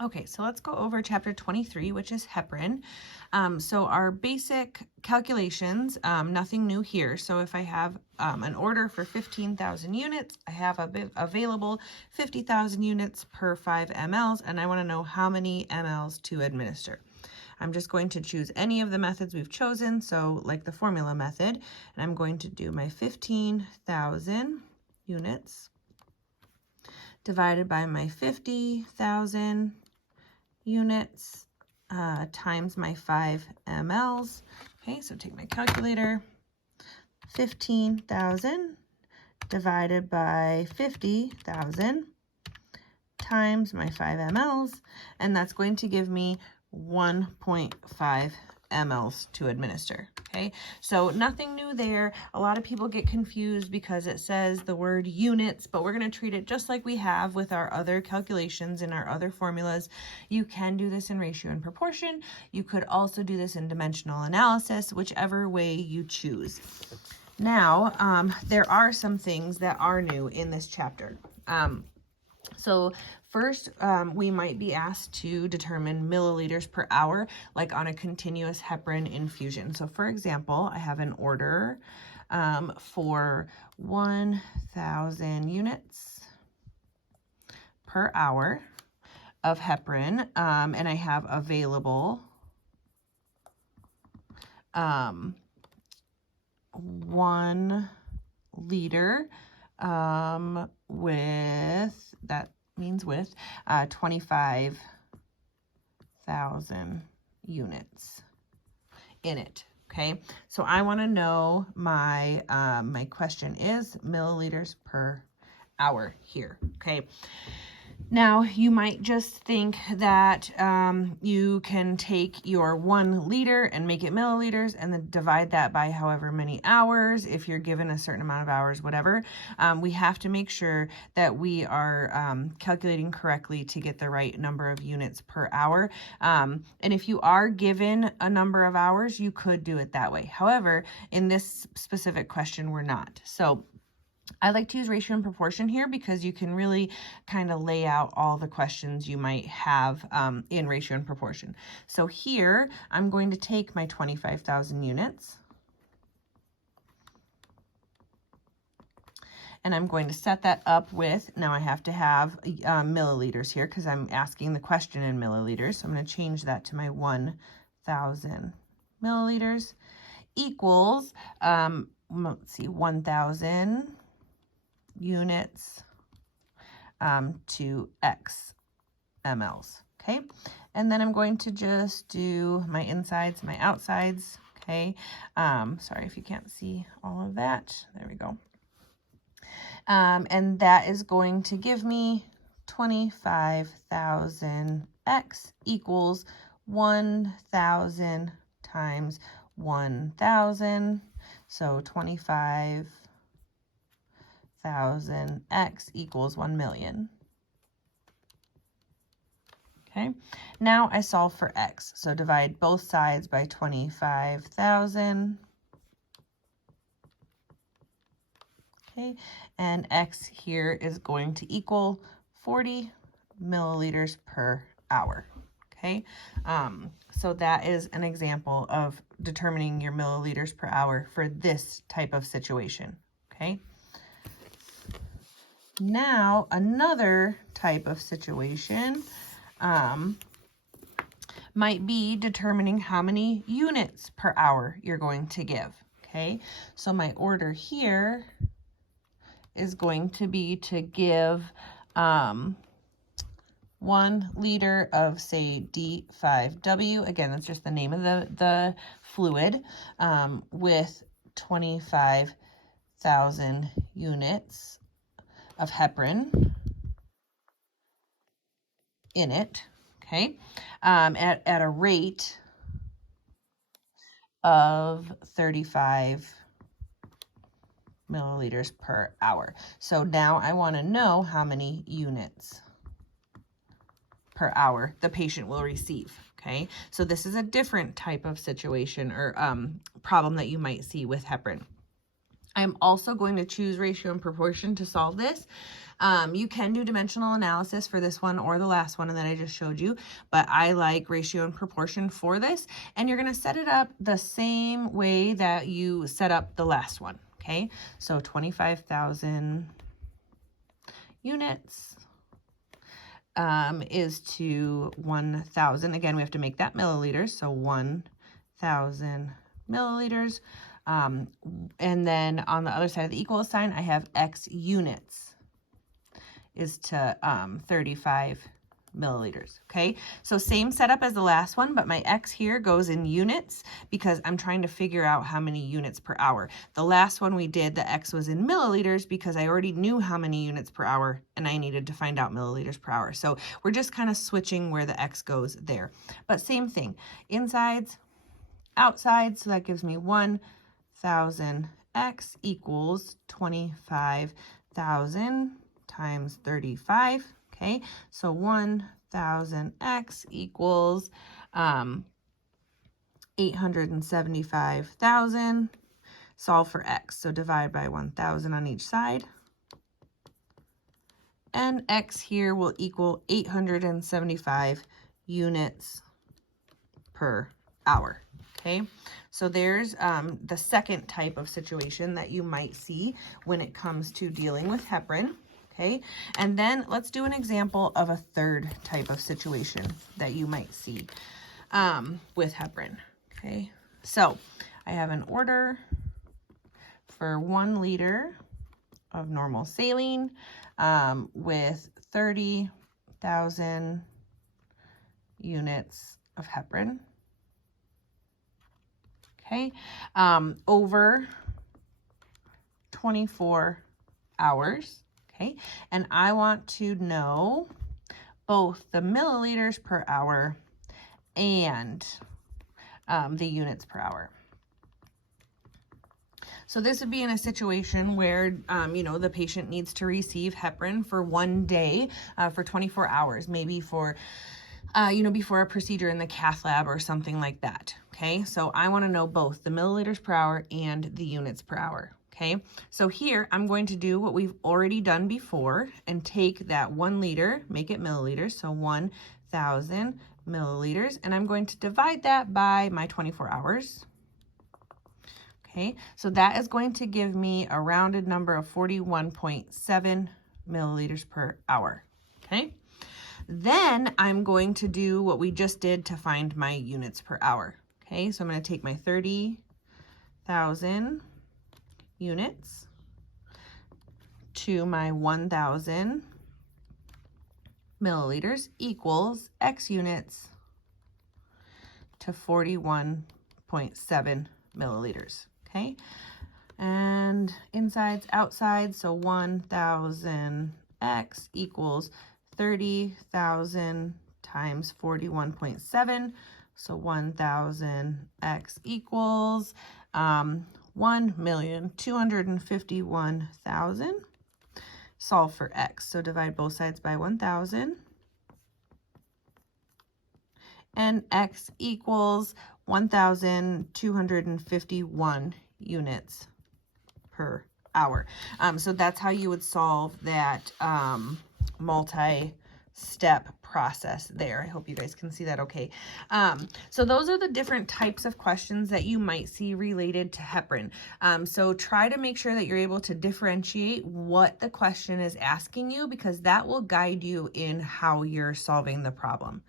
Okay, so let's go over chapter 23, which is heparin. So our basic calculations, nothing new here. So if I have an order for 15,000 units, I have available 50,000 units per 5 mLs, and I want to know how many mLs to administer. I'm just going to choose any of the methods we've chosen, so like the formula method, and I'm going to do my 15,000 units divided by my 50,000 units times my 5 mLs. Okay, so take my calculator. 15,000 divided by 50,000 times my 5 mLs, and that's going to give me 1.5 mLs to administer. Okay, so nothing new there. A lot of people get confused because it says the word units, but we're going to treat it just like we have with our other calculations and our other formulas. You can do this in ratio and proportion. You could also do this in dimensional analysis, whichever way you choose. Now, there are some things that are new in this chapter. So first, we might be asked to determine milliliters per hour, like on a continuous heparin infusion. So for example, I have an order for 1,000 units per hour of heparin, and I have available 1 liter with, that means with 25,000 units in it. Okay, so I want to know my my question is milliliters per hour here. Okay, now you might just think that you can take your 1 liter and make it milliliters and then divide that by however many hours, if you're given a certain amount of hours, whatever. We have to make sure that we are calculating correctly to get the right number of units per hour. And if you are given a number of hours, you could do it that way. However, in this specific question, we're not. So I like to use ratio and proportion here because you can really kind of lay out all the questions you might have in ratio and proportion. So here, I'm going to take my 25,000 units and I'm going to set that up with, now I have to have milliliters here because I'm asking the question in milliliters. So I'm going to change that to my 1,000 milliliters equals, let's see, 1,000 units to X mLs. Okay, and then I'm going to just do my insides, my outsides. Okay, sorry if you can't see all of that. There we go. And that is going to give me 25,000 X equals 1,000 times 1,000. So 25,000 X equals 1 million. Okay, now I solve for X. So divide both sides by 25,000. Okay, and X here is going to equal 40 milliliters per hour. Okay, so that is an example of determining your milliliters per hour for this type of situation. Okay. Now, another type of situation might be determining how many units per hour you're going to give. Okay, so my order here is going to be to give 1 liter of, say, D5W. Again, that's just the name of the fluid, with 25,000 units of heparin in it. Okay, at a rate of 35 milliliters per hour. So now I want to know how many units per hour the patient will receive. Okay, so this is a different type of situation or problem that you might see with heparin. I'm also going to choose ratio and proportion to solve this. You can do dimensional analysis for this one or the last one that I just showed you, but I like ratio and proportion for this. And you're going to set it up the same way that you set up the last one, okay? So 25,000 units is to 1,000. Again, we have to make that milliliters, so 1,000 milliliters. And then on the other side of the equal sign, I have X units is to 35 milliliters, okay? So same setup as the last one, but my X here goes in units because I'm trying to figure out how many units per hour. The last one we did, the X was in milliliters because I already knew how many units per hour and I needed to find out milliliters per hour. So we're just kind of switching where the X goes there. But same thing, insides, outsides, so that gives me 1,000 X equals 25,000 times 35. Okay, so 1,000 X equals 875,000. Solve for X, so divide by 1,000 on each side. And X here will equal 875 units per hour. Okay, so there's the second type of situation that you might see when it comes to dealing with heparin. Okay, and then let's do an example of a third type of situation that you might see with heparin. Okay, so I have an order for 1 liter of normal saline with 30,000 units of heparin. Okay, over 24 hours. Okay, and I want to know both the milliliters per hour and the units per hour. So this would be in a situation where, you know, the patient needs to receive heparin for 1 day for 24 hours, maybe for, you know, before a procedure in the cath lab or something like that. Okay, so I want to know both the milliliters per hour and the units per hour. Okay, so here I'm going to do what we've already done before and take that 1 liter, make it milliliters, so 1,000 milliliters, and I'm going to divide that by my 24 hours. Okay, so that is going to give me a rounded number of 41.7 milliliters per hour. Okay, then I'm going to do what we just did to find my units per hour. Okay, so I'm going to take my 30,000 units to my 1,000 milliliters equals X units to 41.7 milliliters. Okay, and insides, outsides, so 1,000 X equals 30,000 times 41.7, so 1,000 X equals 1,251,000. Solve for X, so divide both sides by 1,000. And X equals 1,251 units per hour. So that's how you would solve that multi-step process there. I hope you guys can see that okay. So those are the different types of questions that you might see related to heparin. So try to make sure that you're able to differentiate what the question is asking you, because that will guide you in how you're solving the problem.